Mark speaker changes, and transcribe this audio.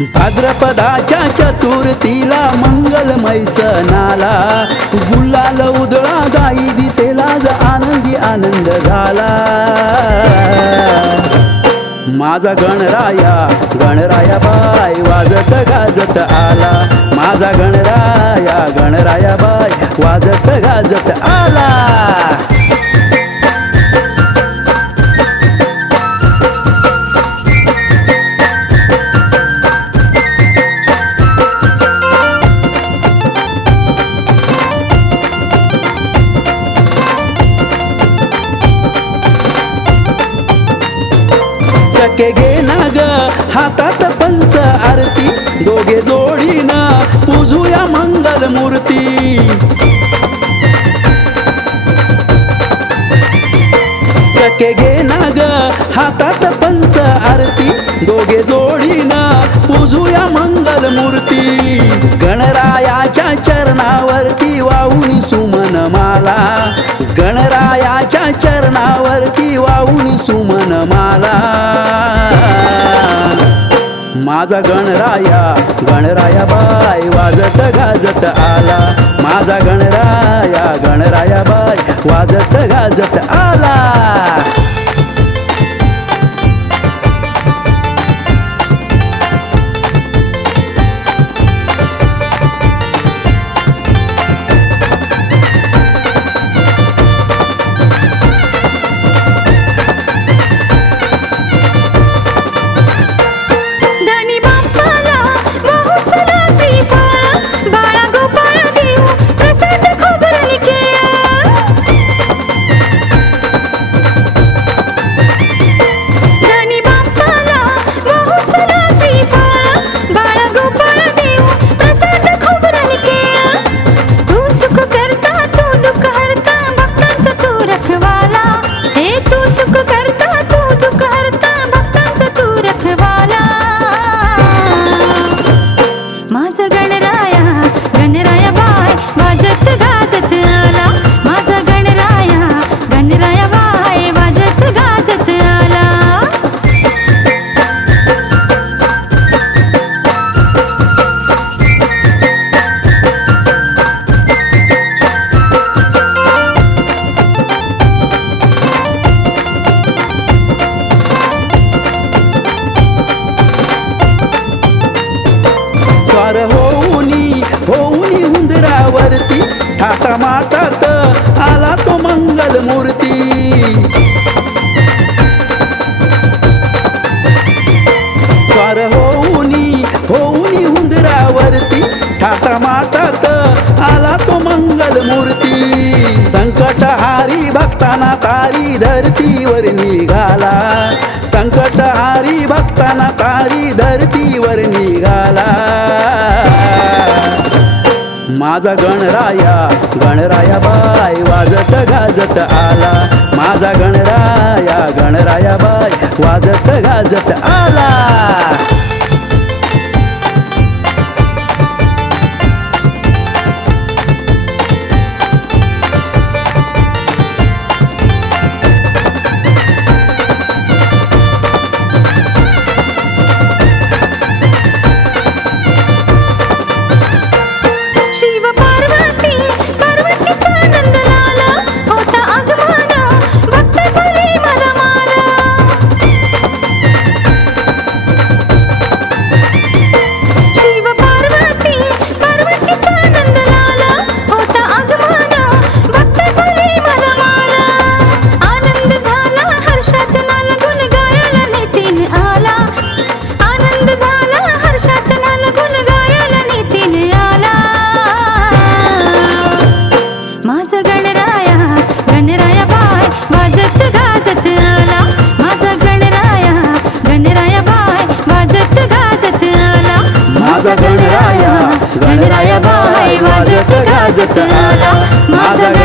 Speaker 1: भाद्रपदाच्या चतुर्थीला मंगलमय सणाला गुलाल उधळा गाई दिसेला आनंदी आनंद झाला. माझा गणराया गणराया बाय वाजत गाजत आला. माझा गणराया गणराया बाय वाजत गाजत आला. डोके घे ना ग. हातात पंच आरती. दोघे जोडीनं पूजूया मंगल मूर्ती. चके घे ना ग. हातात पंच आरती. दोघे जोडीन पूजूया मंगल मूर्ती. गणरायाच्या चरणावरती वाहुनी सुमन माला. गणरायाच्या चरणावरती वाहुनी सुमन माला. माझा गणराया गणराया बाय वाजत गाजत आला. माझा गणराया गणराया बाय वाजत गाजत आला. हारी भक्ताना तारी धरतीवर निघाला. संकट हारी भक्ताना तारी धरतीवर निघाला. माझा गणराया गणराया बाय वाजत गाजत आला. माझा गणराया गणराया बाय वाजत गाजत आला. Ta'ala Maza é